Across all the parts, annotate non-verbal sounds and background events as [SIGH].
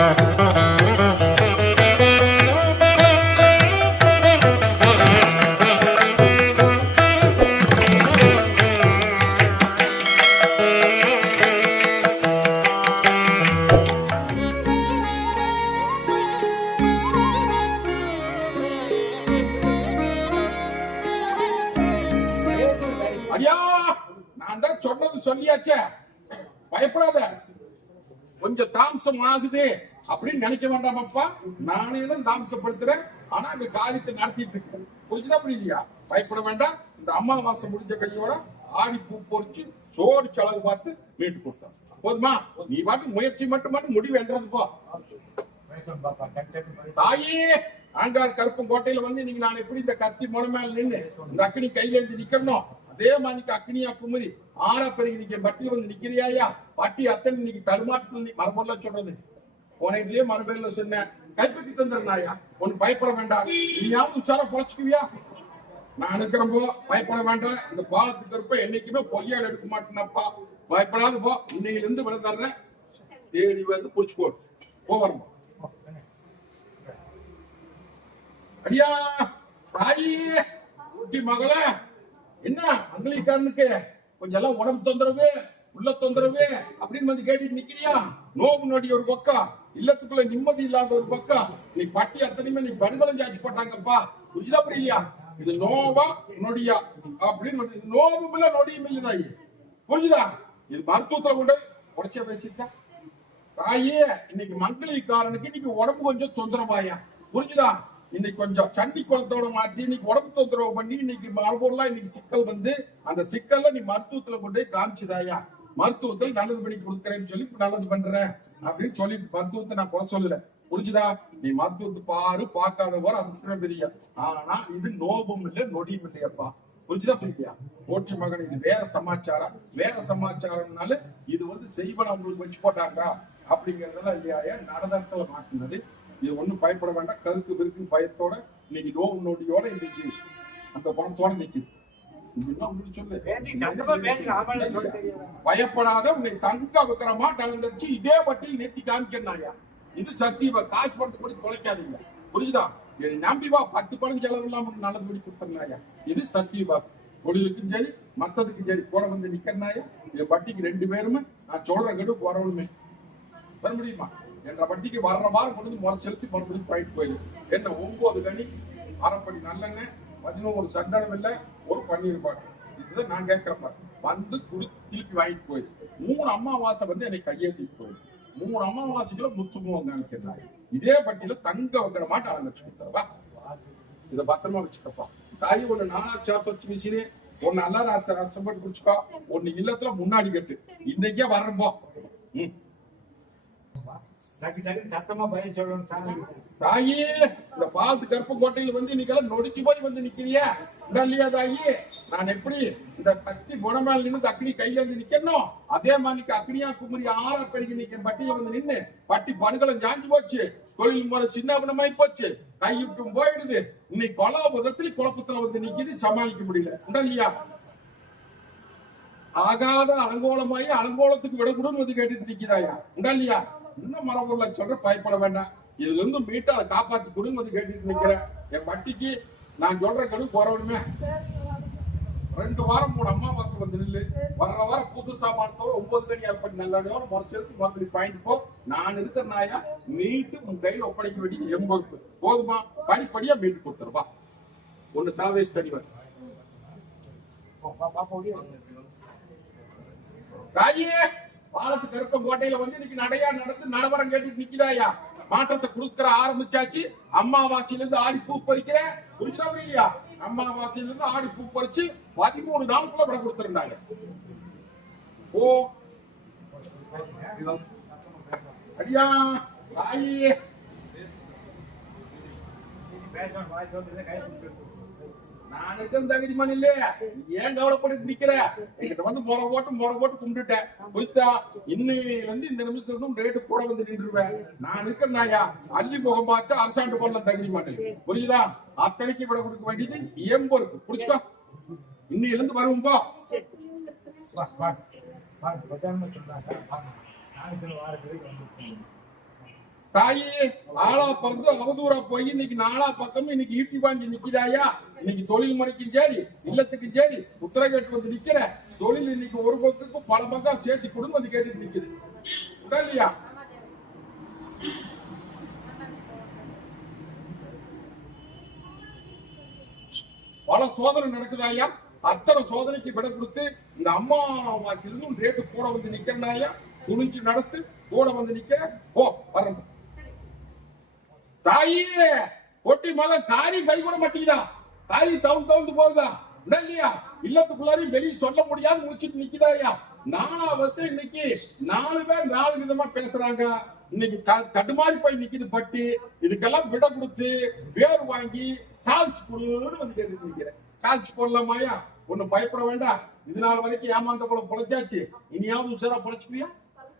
ஐயா [LAUGHS] வேண்டாம் அப்பா நானே தான் தாமசப்படுத்துறேன். ஆனா அந்த காரியத்தை நடத்திட்டு இருக்கேன் புரிஞ்சுதா புரியலையா? பயப்பட வேண்டாம். இந்த அமாவாசை முடிஞ்ச கையோட ஆடி பூ பொறிச்சு சோறு செலவு பார்த்து மீட்டு கொடுத்தான். போதுமா? நீ பாட்டு முயற்சி மட்டும் மட்டும் முடிவு என்றது போ. தாயே ஆண்டார் கருப்பம் கோட்டையில வந்து நீங்க நான் எப்படி இந்த கத்தி முனை மேல நின்னு இந்த அக்னி கையில இருந்து நிக்கணும் அதே மாதிரி அக்னியா குமரி ஆறா பெருகி நீங்க பட்டி வந்து நிக்கிறியாயா பட்டி அத்தனை இன்னைக்கு தடுமாற்றம் நீ மரபொல்ல சொல்றது. போனதுலயே மரபேல சொன்னேன். கைப்பற்றி தந்துடுறாயா ஒன்னு பயப்பட வேண்டாம். நீயாவது உஷாரா பொழைச்சுக்குவியா? நான் இருக்கிறப்போ பயப்பட வேண்டாம். இந்த பாலத்துக்கு இருப்ப என்னைக்குமே பொய்யால் எடுக்க மாட்டேனப்பா பயப்படாத போ. இன்னையில இருந்து விழுந்துடுறேன். தேடி வந்து புடிச்சுக்கோ. போவரம் அடியா. தாயி. குட்டி மகள. என்ன? அங்கலிக்காரனுக்கு கொஞ்சம் எல்லாம் உடம்பு தொந்தரவு. உள்ள தொந்தரவு அப்படின்னு வந்து கேட்டுட்டு நிக்கிறியா? நோவு நொடி ஒரு பக்கம் இல்லத்துக்குள்ள நிம்மதி இல்லாத ஒரு பக்கம் நீ பட்டி அத்தனையுமே நீ படுகலம் சாச்சு போட்டாங்கப்பா. புரியுதா புரியலையா? இது நோவா நொடியா. அப்படின்னு வந்து நோவும் இல்ல நொடியும் இல்ல புரியுதா இது மருத்துவத்தை கொண்டு உடச்ச பேசிட்டா. தாயே இன்னைக்கு மங்களிக்காரனுக்கு இன்னைக்கு உடம்பு கொஞ்சம் தொந்தரவாயா? புரிஞ்சுதா? இன்னைக்கு கொஞ்சம் சண்டி குளத்தோட மாத்தி இன்னைக்கு உடம்பு தொந்தரவு பண்ணி இன்னைக்கு மரபொருளா இன்னைக்கு சிக்கல் வந்து அந்த சிக்கல்ல நீ மருத்துவத்துல கொண்டு காமிச்சுதாயா? மருத்துவத்தில் நல்லது பண்ணி கொடுக்குறேன்னு சொல்லி நல்லது பண்றேன் அப்படின்னு சொல்லி மருத்துவத்தை நான் குறை சொல்லல. புரிஞ்சுதா? நீ மருத்துவத்தை பாரு பார்க்காத போற அது பெரிய. ஆனா இது நோபம் இல்லை நொடியும் இல்லையப்பா புரிஞ்சுதா புரியுதா? போட்டி மகன் இது வேற சமாச்சாரம். வேற சமாச்சாரம்னால இது வந்து செய்வன உங்களுக்கு வச்சு போட்டாங்க அப்படிங்கறதெல்லாம் இல்லையா? நடனத்துல மாட்டினது இது ஒண்ணும் பயப்பட வேண்டாம். கருக்கு பெருக்கு பயத்தோட இன்னைக்கு நோவு நொடியோட இன்னைக்கு அந்த பணத்தோட நிக்குது. பயப்படாத உன்னை தங்க விக்கிரமா கலந்துச்சு இதே வட்டியில் நிறுத்தி காமிக்கிறாயா இது சத்தியமா? காசு பணத்தை கூட தொலைக்காதீங்க. புரியுதா? நம்பி வா. பத்து படம் செலவு இல்லாம நல்லது பண்ணி கொடுத்துருந்தாயா? இது சத்தியமா? தொழிலுக்கும் சரி மத்ததுக்கும் சரி கூட வந்து நிக்கிறனாயா என் வட்டிக்கு ரெண்டு பேருமே நான் சொல்ற கடு போறவனுமே. வர முடியுமா? என்ற வட்டிக்கு வர்ற வாரம் கொண்டு முறை செலுத்தி மறுபடியும் போயிட்டு போயிடும் என்ன ஒன்பது கனி அரைப்படி நல்லெண்ணெய் பதினோரு சந்தனம் இல்லை ஒரு பன்னீர் பாட்டு. இதுதான் நான் கேட்கிற பாட்டு. வந்து குடி திருப்பி வாங்கிட்டு போயிரு மூணு அம்மாவாசை வந்து என்னை கையேற்றிட்டு போயிரு மூணு அம்மாவாசைக்குள்ள முத்துக்குவோம் நினைக்கிறாங்க இதே பட்டியல தங்க வைக்கிற மாட்டை அலங்கரிச்சு கொடுத்துறவா இதை பத்திரமா வச்சுக்கப்பா. தாய் ஒண்ணு நானா சேர்த்து வச்சு மிஷினு ஒன்னு அல்ல ராத்திரி ரசப்பட்டு குடிச்சுக்கோ. ஒன்னு இல்லத்துல முன்னாடி கட்டு. இன்னைக்கே வர்றப்போ ம். சத்தமா பயம் சொல்லணும் சாமி. தாயே இந்த பாத்து கருப்பு கோட்டையில வந்து இன்னைக்கெல்லாம் நொடிச்சு போய் வந்து நிக்கிறியா? இந்தா இல்லையா தாயி? நான் எப்படி இந்த கத்தி குணமேல நின்று அக்னி கையில இருந்து நிக்கணும்? அதே மாதிரி அக்னியா குமரி ஆறா பெருகி நிக்க பட்டியில வந்து நின்னு பட்டி படுகளும் ஜாஞ்சு போச்சு. தொழில் முறை சின்ன போச்சு. கை விட்டும் போயிடுது. இன்னைக்கு கொலாபதத்தில் குழப்பத்துல வந்து நிக்கிது சமாளிக்க முடியல. உண்டா இல்லையா ஆகாத அலங்கோலமாயி அலங்கோலத்துக்கு விடக்கூடும் வந்து கேட்டுட்டு நிக்கிறாயா? உண்டா இல்லையா இன்னும் மரபுள்ள சொல்ற பயப்பட வேண்டாம் இதுல இருந்து மீட்டு அதை காப்பாத்தி கொடுங்க வந்து கேட்டுட்டு நிக்கிறேன் என் வட்டிக்கு நான் சொல்ற கடு போறவனுமே ரெண்டு வாரம் மூணு அம்மாவாசை வந்து நில்லு வர்ற வாரம் புது சாமானத்தோட ஒன்பது தனி ஏற்பாடு நல்லடையோட முறைச்செடுத்து மறுபடி பாயிண்ட் போ நான் இருக்கிற நாயா மீட்டு உன் கையில ஒப்படைக்க வேண்டிய எம்பொறுப்பு போதுமா படிப்படியா மீட்டு கொடுத்துருப்பா ஒண்ணு தாவேஷ் தனிவன் தாயே பாலத்து கருப்ப கோட்டையில வந்து இன்னைக்கு நடையா நடந்து நடவரம் கேட்டு நிக்குதாயா மாற்றத்தை கொடுக்கற ஆரம்பிச்சாச்சு. அம்மாவாசையில இருந்து ஆடி பூ பறிக்கிறேன். புரிஞ்சுதா புரியலையா? அம்மாவாசையில இருந்து ஆடி பூ பறிச்சு பதிமூணு நாளுக்குள்ள விட கொடுத்துருந்தாங்க. ஓ அடியா தாயே பேசணும் வாய்ப்பு நானுக்கும் நான் தகுதிமான் இல்லையா ஏன் கவலைப்பட்டு நிக்கிற? என்கிட்ட வந்து முறை போட்டு முறை போட்டு கும்பிட்டுட்டேன். புரித்தா இன்னையில இருந்து இந்த நிமிஷம் இருந்தும் ரேட்டு கூட வந்து நின்றுருவேன். நான் இருக்கிற நாயா. அள்ளி முகம் பார்த்து அரசாண்டு போடலாம் தகுதி மாட்டேன் புரியுதா? அத்தனைக்கு விட கொடுக்க வேண்டியது ஏன் இருக்கு புரிச்சுக்கோ இன்னையில இருந்து வருவோம் போ. சொல்றாங்க. நாளைக்கு வாரத்துக்கு வந்து தாயே ஆளா பிறந்து அவதூறா போய் இன்னைக்கு நாலா பக்கமும் இன்னைக்கு ஈட்டி வாங்கி நிக்கிறாயா? இன்னைக்கு தொழில் முறைக்கும் சரி இல்லத்துக்கும் சரி உத்தரகேட்டு வந்து நிக்கிற. தொழில் இன்னைக்கு ஒரு பக்கத்துக்கு பல பக்கம் சேர்த்து கொடுங்க வந்து கேட்டுட்டு நிக்குது. உண்டா பல சோதனை நடக்குதாயா? அத்தனை சோதனைக்கு விட கொடுத்து இந்த அம்மா வாக்கிலும் ரேட்டு கூட வந்து நிக்கிறனாயா? துணிஞ்சு நடத்து கூட வந்து நிக்கிற. போ வரணும் தாயே ஒட்டி மகன் தாரி கை கூட மாட்டீங்கதா? தாரி தவுந்து தவுந்து போகுதா? இல்லையா? இல்லத்துக்குள்ளாரையும் வெளியே சொல்ல முடியாது முடிச்சிட்டு நிக்குதாயா நாலாவது இன்னைக்கு நாலு பேர் நாலு விதமா பேசுறாங்க. இன்னைக்கு தடுமாறி போய் நிக்குது பட்டி. இதுக்கெல்லாம் விட கொடுத்து பேர் வாங்கி சால்ஸ் கொடுன்னு வந்து கேட்டு நிக்கிறேன் சால்ஸ் போடலாமாயா ஒண்ணு பயப்பட வேண்டாம். இது நாள் வரைக்கும் ஏமாந்த போல பொழைச்சாச்சு. இனியாவது உசாரா பொழைச்சுக்கியா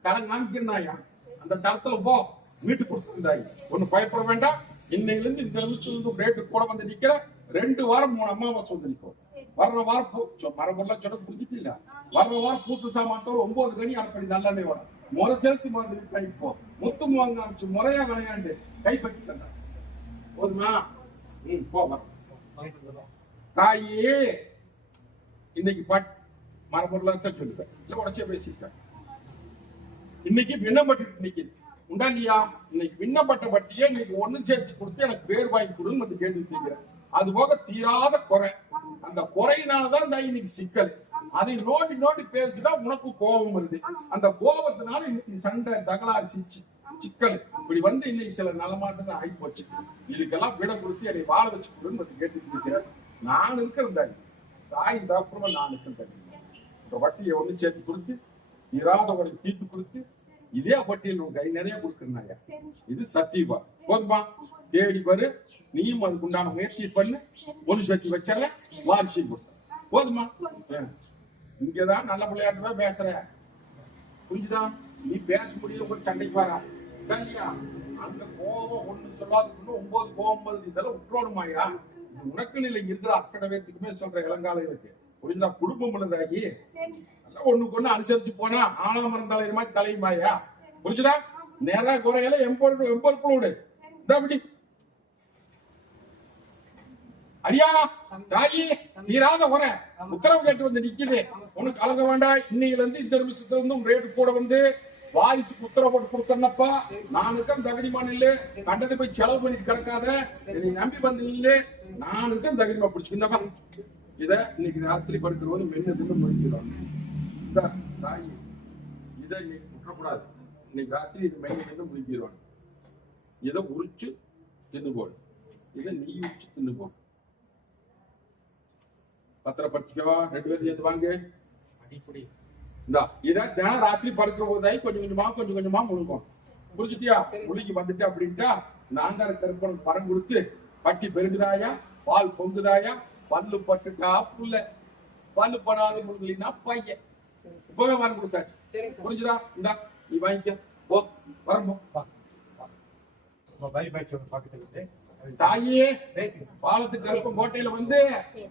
கடன் காமிக்கிறாயா அந்த தரத்துல போ. வீட்டு கொடுத்துருந்தாய். ஒண்ணு பயப்பட வேண்டாம். இன்னைக்குல இருந்து இந்த ரேட்டு கூட வந்து நிக்கிற ரெண்டு வாரம் மூணு அமாவாசை வந்து நிற்கும். வர்ற வாரம் பூ சொ- மரபொருளா சொல்ல புரிஞ்சுட்டு இல்ல வர்ற வாரம் பூச சாமான் ஒன்பது கனி அரைப்படி நல்லெண்ணெய் வரும். முறை செலுத்தி மருந்து கழிப்போம் முத்து வாங்க ஆரம்பிச்சு முறையா விளையாண்டு கை பற்றி தந்தா போதுமா? ம் போ தாயே இன்னைக்கு பட் மரபொருளா தான் சொல்லுவேன். இல்ல உடச்சே பேசிட்டேன் இன்னைக்கு விண்ணப்பட்டு நிக்குது உண்டா இன்னைக்கு விண்ணப்பட்ட வட்டியே இன்னைக்கு ஒண்ணு சேர்த்து கொடுத்து எனக்கு பேர் வாங்கி கொடுன்னு வந்து கேட்டு அது போக தீராத குறை. அந்த குறையினாலதான் இந்த இன்னைக்கு சிக்கல். அதை நோண்டி நோண்டி பேசினா உனக்கு கோபம் வருது. அந்த கோபத்தினால இன்னைக்கு சண்டை தகலாறு சிச்சு சிக்கல். இப்படி வந்து இன்னைக்கு சில நலமாட்டத்தை ஆகி போச்சு இதுக்கெல்லாம் விட கொடுத்து என்னை வாழ வச்சு கொடுன்னு வந்து கேட்டுட்டு இருக்கிறேன் நான் இருக்கிறேன். தாய் தாய் தாப்புறமா நான் இருக்கிறேன். இந்த வட்டியை ஒண்ணு சேர்த்து கொடுத்து இராதவரை தீர்த்து கொடுத்து இதே பட்டியல் உன் கை நிறைய கொடுக்குறாங்க இது சத்தியபா போதுமா? தேடி பாரு. நீயும் அதுக்கு உண்டான முயற்சி பண்ணு. ஒன்று சட்டி வச்சல வாரிசை கொடுத்த போதுமா. இங்கதான் நல்ல பிள்ளையாட்டுவே பேசுற. புரிஞ்சுதா? நீ பேச முடியல ஒரு சண்டைக்கு வரா இல்லையா அந்த கோபம் ஒண்ணு சொல்லாதுக்குன்னு ஒன்பது கோபம் வருது. இதெல்லாம் விட்டுறோணுமாயா இது உனக்கு இல்லை இருக்கிற அத்தனை பேத்துக்குமே சொல்ற இளங்காலம் இருக்கு புரியுதா குடும்பம் உள்ளதாகி ஒண்ணுக்கு ஒண்ணு அனுசரிச்சு போனா ஆனா மறந்தாலும் மாதிரி தலையுமாயா புரிஞ்சுதா? நேரா குறையில எம்போர்ட் எம்பொருள் விடு இந்த அடியா தாயி தீராத குறை. உத்தரவு கேட்டு வந்து நிக்குது. உனக்கு கலங்க வேண்டாம். இன்னையில இருந்து இந்த நிமிஷத்துல இருந்து ரேட்டு கூட வந்து வாரிசுக்கு உத்தரவு போட்டு கொடுத்தனப்பா. நான் இருக்கேன் தகுதிமா நில்லு கண்டதை போய் செலவு பண்ணிட்டு கிடக்காத. என்னை நம்பி வந்து நில்லு. நான் இருக்கேன் தகுதிமா பிடிச்சிருந்தப்பா இத இன்னைக்கு ராத்திரி படுத்துருவோம் மென்னு தின்னு முடிக்கிறோம் இந்த தாயி இதை விட்டுறக்கூடாது இன்னைக்கு ராத்திரி இது தின்னு முடிக்கிறோம் இதை உரிச்சு தின்னு போடு இதை நீ உரிச்சு தின்னு போடு பத்திரப்படுத்திக்கவா ரெண்டு பேரும் சேர்ந்து வாங்க. இந்தா இதை தினம் ராத்திரி படுக்கிற போதாய் கொஞ்சம் கொஞ்சமா கொஞ்சம் கொஞ்சமா முழுங்கும் புரிஞ்சுட்டியா? முழுகி வந்துட்டு அப்படின்ட்டா நாங்கார கருப்பணம் பரம் கொடுத்து பட்டி பெருகுதாயா? பால் பொங்குதாயா? பல்லு பட்டுட்டா புள்ள பல்லு படாத முழுகலினா பையன். வரம் கொடுத்தாச்சு. புரிஞ்சுதா? இந்தா நீ வாங்கிக்க. போ வரம்போ. பை பை சொல்லு பக்கத்துல இருந்து தாயே பேசுங்க. பாலத்துக்கு கருப்பம் கோட்டையில வந்து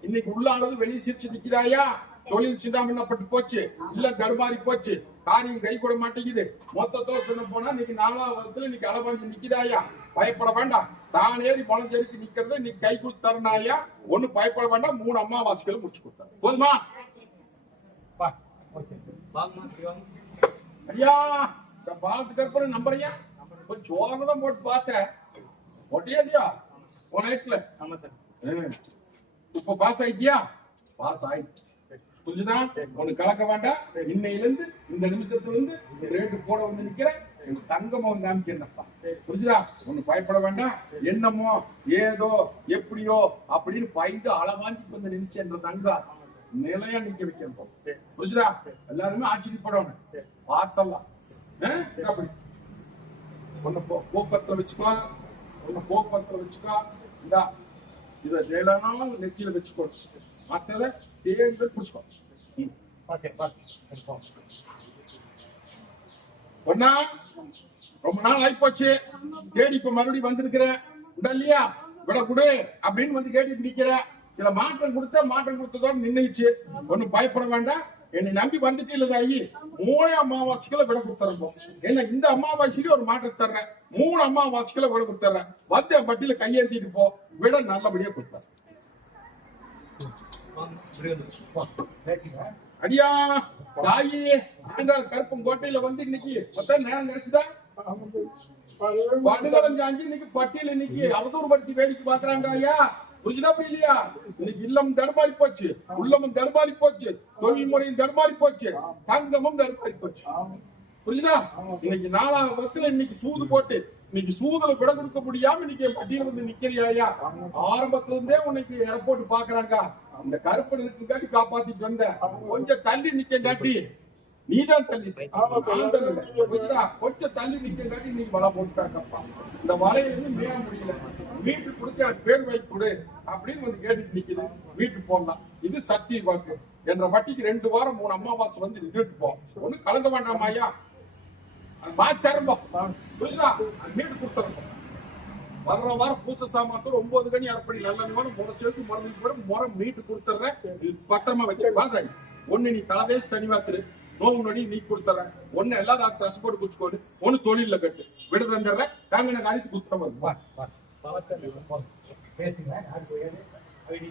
இன்னைக்கு உள்ளானது வெளியே சிரிச்சு நிக்கிறாயா? தொழில் சிதாமண்ணப்பட்டு போச்சு. இல்ல தடுமாறி போச்சு. காரியம் கை கூட மாட்டேங்குது. மொத்தத்தோட சொன்ன போனா இன்னைக்கு நாலாவது வருடத்துல இன்னைக்கு அளவாங்கி நிக்கிறாயா? பயப்பட வேண்டாம். தான் ஏறி செலுத்தி நிக்கிறது இன்னைக்கு கை கொடுத்து தரனாயா ஒண்ணு பயப்பட வேண்டாம். மூணு அம்மாவாசிகளை முடிச்சு கொடுத்தாரு. போதுமா? ஐயா இந்த பாலத்துக்கு நம்புறியா கொஞ்சம் சோதனை தான் போட்டு பார்த்தேன். ஒட்டியா இல்லையா? உன் நைட்ல ஆமா சார். இப்ப பாஸ் ஆயிட்டியா? பாஸ் ஆயிடுச்சு புரிஞ்சுதா? ஒண்ணு கலக்க வேண்டாம். இன்னையில இருந்து இந்த நிமிஷத்துல இருந்து ரேட்டு போட வந்து நிக்கிறேன். தங்கமா வந்து காமிக்கிறேன்ப்பா. புரிஞ்சுதா? ஒண்ணு பயப்பட வேண்டாம். என்னமோ ஏதோ எப்படியோ அப்படின்னு பயந்து அளவாஞ்சி வந்து நினைச்சேன்ற தங்கம். நிலையா நிக்க வைக்கிறோம் புரிஞ்சுதா? எல்லாருமே ஆச்சரியப்படணும் பார்த்தலாம். அப்படி? ஒண்ணு போ- வச்சுக்கோ. ஒண்ணு போக்குவரத்துல வச்சுக்கோ. இந்தா. இத ஜெயலலிதா நெத்தியில வச்சுக்கோ. மத்தத தேர்ந்து குடிச்சுக்கோ ஒன்னா ஒண்ணா ரொம்ப நாள் ஆயிப்போச்சு. தேடி இப்ப மறுபடியும் வந்திருக்கிற விட இல்லையா விட குடு அப்படின்னு வந்து கேட்டுட்டு நிக்கிற சில மாற்றம் கொடுத்த மாற்றம் கொடுத்ததோட நின்னுச்சு. ஒன்னும் பயப்பட வேண்டாம். என்னை நம்பி வந்துட்டு இல்லை தாயி. மூணு அமாவாசைகளை விட கொடுத்துறோம் என்ன இந்த அமாவாசைக்கு ஒரு மாற்றம் தர்றேன். மூணு அமாவாசைகளை விட கொடுத்துறேன். வந்து என் பட்டியல கையெழுத்திட்டு போ. விட நல்லபடியா கொடுத்தேன் அடியா தாயி ஆண்டார் கருப்பம் கோட்டையில வந்து இன்னைக்கு நேரம் கிடைச்சுதா? படுகளம் சாஞ்சி இன்னைக்கு பட்டியல இன்னைக்கு. அவதூறு படுத்தி வேடிக்கை பாக்குறாங்க ஐயா. புரிஞ்சுதா புரியலையா? இன்னைக்கு இல்லம் தடுமாறி போச்சு உள்ளமும் தடுமாறி போச்சு தொழில் முறையும் தடுமாறி போச்சு தங்கமும் தடுமாறி போச்சு. புரியுதா இன்னைக்கு நாலாவது இன்னைக்கு சூது போட்டு இன்னைக்கு சூதுல விட கொடுக்க முடியாம இன்னைக்கு என் பட்டியல வந்து நிக்கிறியா ஆரம்பத்துல இருந்தே உனக்கு ஏர்போர்ட் பாக்குறாங்க. அந்த கருப்பன் இருக்குங்காட்டி காப்பாத்திட்டு வந்த கொஞ்சம் தள்ளி நிக்க காட்டி நீதான் தள்ளி கொஞ்சம் தள்ளி நிக்க நீ இன்னைக்கு வலை போட்டுட்டாங்கப்பா. இந்த வலையில இருந்து மேய முடியல. வீட்டு கொடுத்து எனக்கு பேர் வைக்க கொடு அப்படின்னு வந்து கேட்டுட்டு நிக்குது. வீட்டு போடலாம். இது சக்தி வாக்கு. என்ற வட்டிக்கு ரெண்டு வாரம் மூணு அமாவாசை வந்து நின்றுட்டு போ. ஒண்ணு கலங்க வேண்டாமா ஐயா? அது மாத்தி தரம்போ மீட்டு கொடுத்துருப்போம் வர்ற வாரம் பூச சாமாத்தூர் ஒன்பது கனி அர்ப்பணி. நல்ல முறை முறைச்செடுத்து மருந்து வரும் முறை மீட்டு கொடுத்துட்றேன் இது பத்திரமா வச்சு பாசாய் ஒண்ணு நீ தலதேச தனிவாத்துரு நோவு நொடி நீ கொடுத்துறேன். ஒண்ணு எல்லாரும் ட்ரெஸ் போட்டு குச்சிக்கோடு ஒண்ணு தொழில கட்டு. விட தந்துடுறேன். நாங்க எனக்கு அழித்து கொடுத்துறோம் வா வா. பவர்ல போ. பேசிங்க யார் போய் ஐடி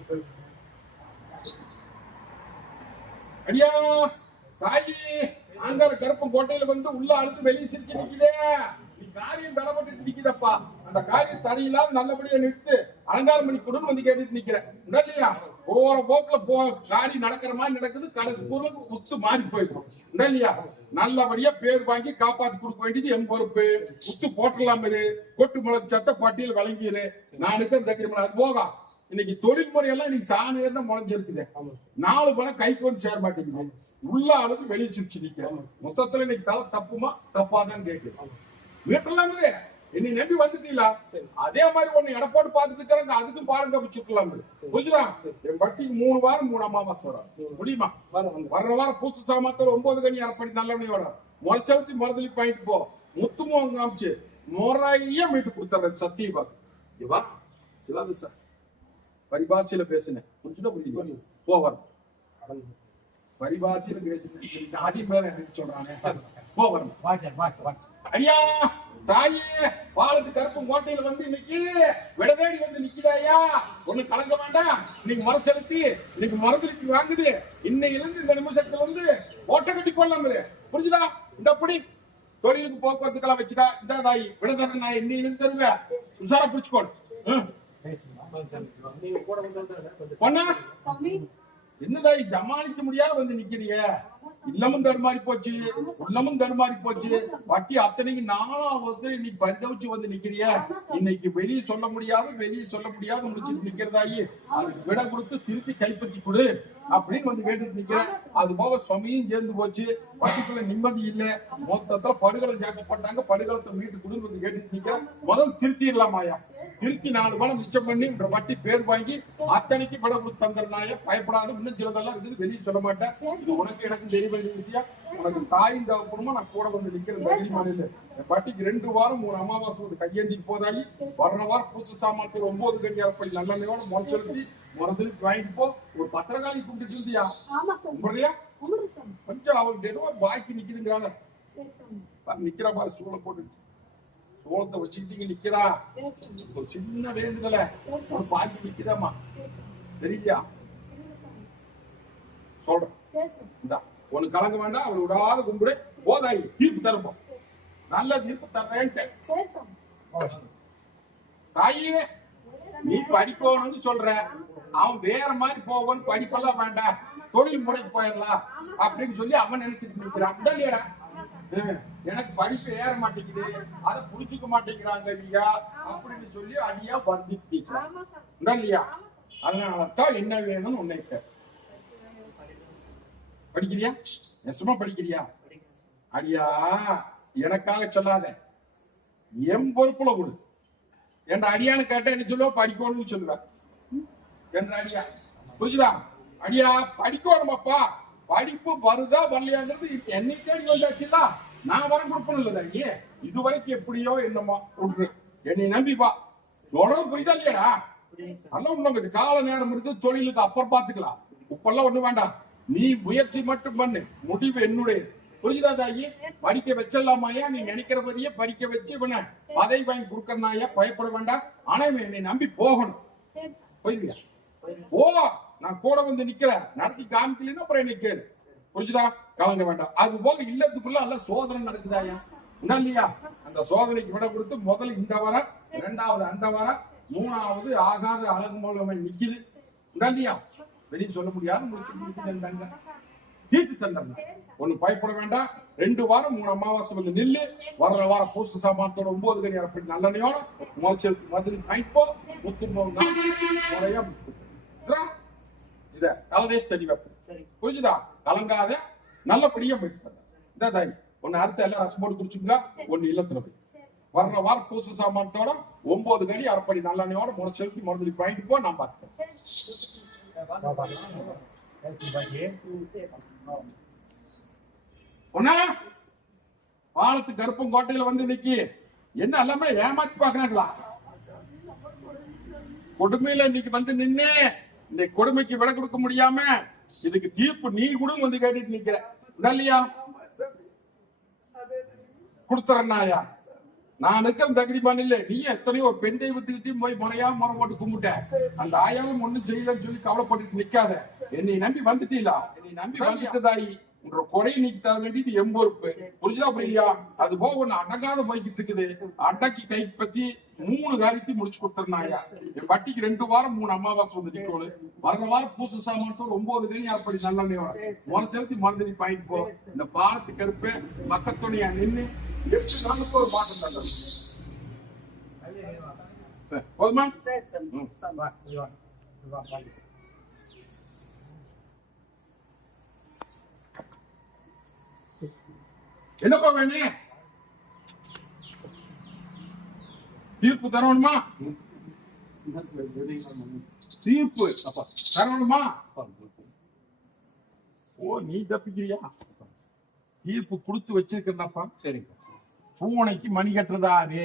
நீ காரியம் தடப்பட்டு நிக்கிறப்பா அந்த காரியம் தடையில்லாம நல்லபடியா நிறுத்து அலங்காரம் பண்ணி கொடுன்னு வந்து கேட்டுட்டு நிக்கிறேன். இல்லையா போற போக்குல போ காரி நடக்கிற மாதிரி நடக்குது கடைசி பொருள் முத்து மாறி போயிடும். இல்லையா நல்லபடியா பேர் வாங்கி காப்பாத்தி கொடுக்க வேண்டியது என் பொறுப்பு. முத்து போட்டலாம் இரு. கொட்டு முளைக்கு சத்த பட்டியல் வழங்கிடு நானுக்கு அந்த அது போகா. இன்னைக்கு தொழில்முறை எல்லாம் இன்னைக்கு சாணம் முளைஞ்சிருக்குது. நாலு பணம் கைக்கு வந்து சேர மாட்டேங்குது. உள்ள அளவுக்கு வெளியே சிரிச்சு நிக்க மொத்தத்துல இன்னைக்கு தலை தப்புமா? தப்பாதான் கேக்குது வீட்டெல்லாம் என்னை நம்பி வந்துட்டீங்களா? அதே மாதிரி ஒண்ணு எடை போட்டு பாத்துட்டு இருக்கிறாங்க அதுக்கும் பாடம் கப்பிச்சுக்கலாம் புரிஞ்சுதா? என் வட்டிக்கு மூணு வாரம் மூணு அமாவாசை வரும் முடியுமா? வர்ற வாரம் பூசு சாமத்தில் ஒன்பது கனி அரைப்படி நல்லவனே வரும் மொசவத்தி மருதலி பாயிண்ட் போ. முத்துமுகம் காமிச்சு முறைய மீட்டு கொடுத்துறேன் சத்தியபாக் இவா சிலது சார். பரிபாஷையில பேசுனேன். புரிஞ்சுட்டா புரியுது? போவார் பரிபாஷையில பேசுனேன். அடி மேல சொல்றாங்க போவார் வா சார் வா வா அடியா தாயே பாலத்து கருப்பு கோட்டையில வந்து இன்னைக்கு விடவேடி வந்து நிக்குதாயா ஒண்ணு கலங்க வேண்டாம். இன்னைக்கு மரம் செலுத்தி இன்னைக்கு மரத்துக்கு வாங்குது. இன்னையில இருந்து இந்த நிமிஷத்துல வந்து ஓட்ட கட்டி கொள்ளலாம் புரிஞ்சுதா? இந்த அப்படி. தொழிலுக்கு போக்குவரத்துக்கெல்லாம் வச்சுட்டா இந்த தாயி விடதான நான் இன்னையில இருந்து தருவேன் உசாரா பிடிச்சுக்கோடு பொண்ணா? சாமி என்னதாய் ஜமாளிக்க முடியாத வந்து நிக்கிறிய? இல்லமும் தடுமாறி போச்சு உள்ளமும் தடுமாறி போச்சு. வட்டி அத்தனைக்கு நாலாவது இன்னைக்கு பரிதவிச்சு வந்து நிக்கிறிய? இன்னைக்கு வெளியே சொல்ல முடியாத வெளியே சொல்ல முடியாத முடிச்சுட்டு நிக்கிறதாயி. அதுக்கு விட கொடுத்து திருப்பி கைப்பற்றி கொடு அப்படின்னு வந்து கேட்டு நிக்கிறேன். அது போக சுமையும் சேர்ந்து போச்சு. வட்டிக்குள்ள நிம்மதி இல்ல. மொத்தத்தை படுகளை சேர்க்கப்பட்டாங்க. படுகளத்தை மீட்டு கொடுன்னு வந்து கேட்டு நிக்கிறேன். முதல் திருத்திடலாமாயா? திருத்தி நாலு பணம் மிச்சம் பண்ணி வட்டி பேர் வாங்கி அத்தனைக்கு கொடுத்து தந்துடுறாய. பயப்படாத இன்னும் சிலதெல்லாம் இருக்குது. வெளியே சொல்ல மாட்டேன். இது உனக்கு எனக்கு தெரிய வேண்டிய விஷயம். உனக்கு தாயும் தகப்பனுமா? நான் கூட வந்து நிக்கிறேன். தைரியமான இல்ல என் வட்டிக்கு ரெண்டு வாரம் மூணு அமாவாசை வந்து கையேந்திட்டு போதாடி வர்ற வாரம் பூச சாமான்கள் ஒன்பது கண்டி அப்படி நல்லெண்ணையோட முறைச்செலுத்தி முறதுக்கு வாங்கிட்டு போ. ஒரு பத்திரகாளி கும்பிட்டு இருந்தியா? சாமி. கொஞ்சம் ஏதோ பாக்கி சாமி. நிக்கிற பாரு சூளை போட்டு கோலத்தை வச்சுக்கிட்டு நிக்கிறா. ஒரு சின்ன வேண்டுதல. ஒரு பாக்கி நிக்கிறாமா தெரியா சொல்றேன். இந்தா உனக்கு கலங்க வேண்டாம் அவளை விடாத கும்பிடு. போதாயி தீர்ப்பு தருப்போம் நல்ல தீர்ப்பு தர்றேன்ட்டு. தாயே நீ படிக்கணும்னு சொல்ற. அவன் வேற மாதிரி போகணும் படிப்பெல்லாம் வேண்டாம். தொழில் முறைக்கு போயிடலாம். அப்படின்னு சொல்லி அவன் நினைச்சிட்டு இருக்கிறான். இல்லையாடா எனக்கு படிப்பு ஏற மாட்டேங்குது. அதை புடிச்சுக்க மாட்டேங்கிறாங்க ஐயா. அப்படின்னு சொல்லி அடியா சாமி இல்லையா? அதனாலதான் என்ன வேணும்னு உன்னை. படிக்கிறியா? நெசமா படிக்கிறியா? அடியா எனக்காக சொல்லாத. என் பொறுப்புல கொடு. என்ற அடியான்னு கேட்டா என்ன சொல்லுவா? படிக்கணும்னு சொல்லுவேன் என்ற அடியா. புரிஞ்சுதா? அடியா படிக்கணுமாப்பா. படிப்பு வருதா வரலையாங்கிறது இப்ப என்னை தேடி வந்தாச்சுல நான் வரம் கொடுப்பணும் இல்ல நீ இது வரைக்கும் எப்படியோ என்னமோ விட்டுரு என்னை நம்பி வா. எவ்வளவு புரியுதா இல்லையாடா? நல்ல உண்மை கால நேரம் இருக்கு தொழிலுக்கு அப்புறம் பாத்துக்கலாம் இப்பெல்லாம் ஒண்ணு வேண்டாம். நீ முயற்சி மட்டும் பண்ணு. முடிவு என்னுடைய. புரியுதா தாயி? படிக்க வச்சிடலாமாயா நீ நினைக்கிறபடியே படிக்க வச்சு இவனை பதவி வாங்கி கொடுக்கறனாயா பயப்பட வேண்டாம். ஆனா இவன் என்னை நம்பி போகணும். போயிருவியா ஓ நான் கூட வந்து நிக்கிறேன். நடத்தி காமிக்கலன்னா அப்புறம் என்ன கேளு. புரிஞ்சுதா? கலங்க வேண்டாம். அது போக இல்லத்துக்குள்ள நல்ல சோதனை நடக்குதாயா என்ன இல்லையா? அந்த சோதனைக்கு விட கொடுத்து முதல் இந்த வாரம் இரண்டாவது அந்த வாரம் மூணாவது ஆகாத அழகு மூலமே நிக்குது. என்ன இல்லையா? வெளியே சொல்ல முடியாது முடிச்சு தீர்த்து தந்தாங்க. ஒண்ணு பயப்பட வேண்டாம். ரெண்டு வாரம் மூணு அமாவாசை வந்து நில்லு. வர்ற வாரம் பூசு சாமானத்தோட ஒன்பது கணி அப்படி நல்லெண்ணையோட மோசல் மதுரை வாங்கிப்போ முத்து முறையா இத தலதேச தனி புரிஞ்சுதா? கலங்காத நல்லபடியா போயிட்டு தரேன். இந்த தாய் ஒன்னு அடுத்த எல்லாம் ரசம் போட்டு குடிச்சுங்க ஒன்னு இல்லத்துல போய். வர்ற வாரம் பூசு சாமானத்தோட ஒன்பது கனி அரைப்படி நல்லெண்ணையோட முறை செலுத்தி மறுபடி வாங்கிட்டு போ நான் பார்த்துக்கிறேன். ஒண்ணா பாலத்து கருப்பம் கோட்டையில வந்து நிக்கி. என்ன எல்லாமே ஏமாத்தி பாக்குறாங்களா? கொடுமையில இன்னைக்கு வந்து நின்னு இந்த கொடுமைக்கு விட கொடுக்க முடியாம இதுக்கு தீர்ப்பு நீ கூட வந்து கேட்டுட்டு நிக்கிற. உண்டா இல்லையா நான் இருக்கிற தகுதி இல்ல நீ எத்தனையோ ஒரு பெண் தெய்வத்துக்கிட்டையும் போய் முறையா முறை போட்டு கும்பிட்ட. அந்த ஆயாவும் ஒண்ணும் செய்யலன்னு சொல்லி கவலைப்பட்டுட்டு நிக்காத. என்னை நம்பி வந்துட்டீங்களா என்னை நம்பி வந்துட்டதாயி. உன்ற குறையை நீக்கி தர வேண்டியது எம்பொறுப்பு புரிஞ்சுதா புரியலையா அது போக ஒண்ணு அடங்காத போய்கிட்டு இருக்குது. அடக்கி கை பத்தி மூணு காரியத்தையும் முடிச்சு கொடுத்துருந்தாயா என் வட்டிக்கு ரெண்டு வாரம் மூணு அமாவாசை வந்து நிக்கோளு. வர வாரம் பூசு சாமானத்தோட ஒன்பது கனி அப்படி நல்ல முறை செலுத்தி மருந்து பாயிட்டு போ. இந்த பாலத்து கருப்பு மக்கத்துணையா நின்னு எட்டு நாளுக்கு ஒரு பாட்டம் தந்தது. போதுமா? பாக்கி. என்னப்பா வேணும் தீர்ப்பு தரணுமா? தீர்ப்பு. தரணுமா? ஓ நீ தப்பிக்கிறியா? தீர்ப்பு கொடுத்து வச்சிருக்கிறப்பா சரிங்க. பூனைக்கு மணி கட்டுறதா அது?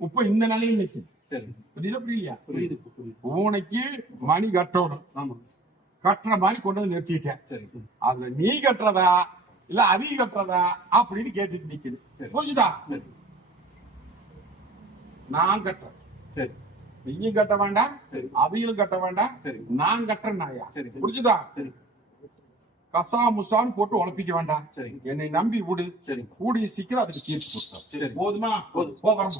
இப்ப இந்த நிலையில் சரி. புரியுதா புரியலையா புரியுது. பூனைக்கு மணி கட்டணும். ஆமா. கட்டுற மாதிரி கொண்டு வந்து நிறுத்திட்டேன். சரி. அதுல நீ கட்டுறதா? இல்ல அவி கட்டுறதா? அப்படின்னு கேட்டுட்டு நிக்குது. சரி. புரிஞ்சுதா? சரி. நான் கட்டுறேன். சரி. நீயும் கட்ட வேண்டாம். சரி. அவிகளும் கட்ட வேண்டாம். சரி. நான் கட்டுறேன் நாயா. சரி. புரிஞ்சுதா? சரி. கசா முசான்னு போட்டு உழப்பிக்க வேண்டாம். சரி. என்னை நம்பி விடு. சரி. கூடிய சீக்கிரம் அதுக்கு தீர்ப்பு. போதுமா? போதும்.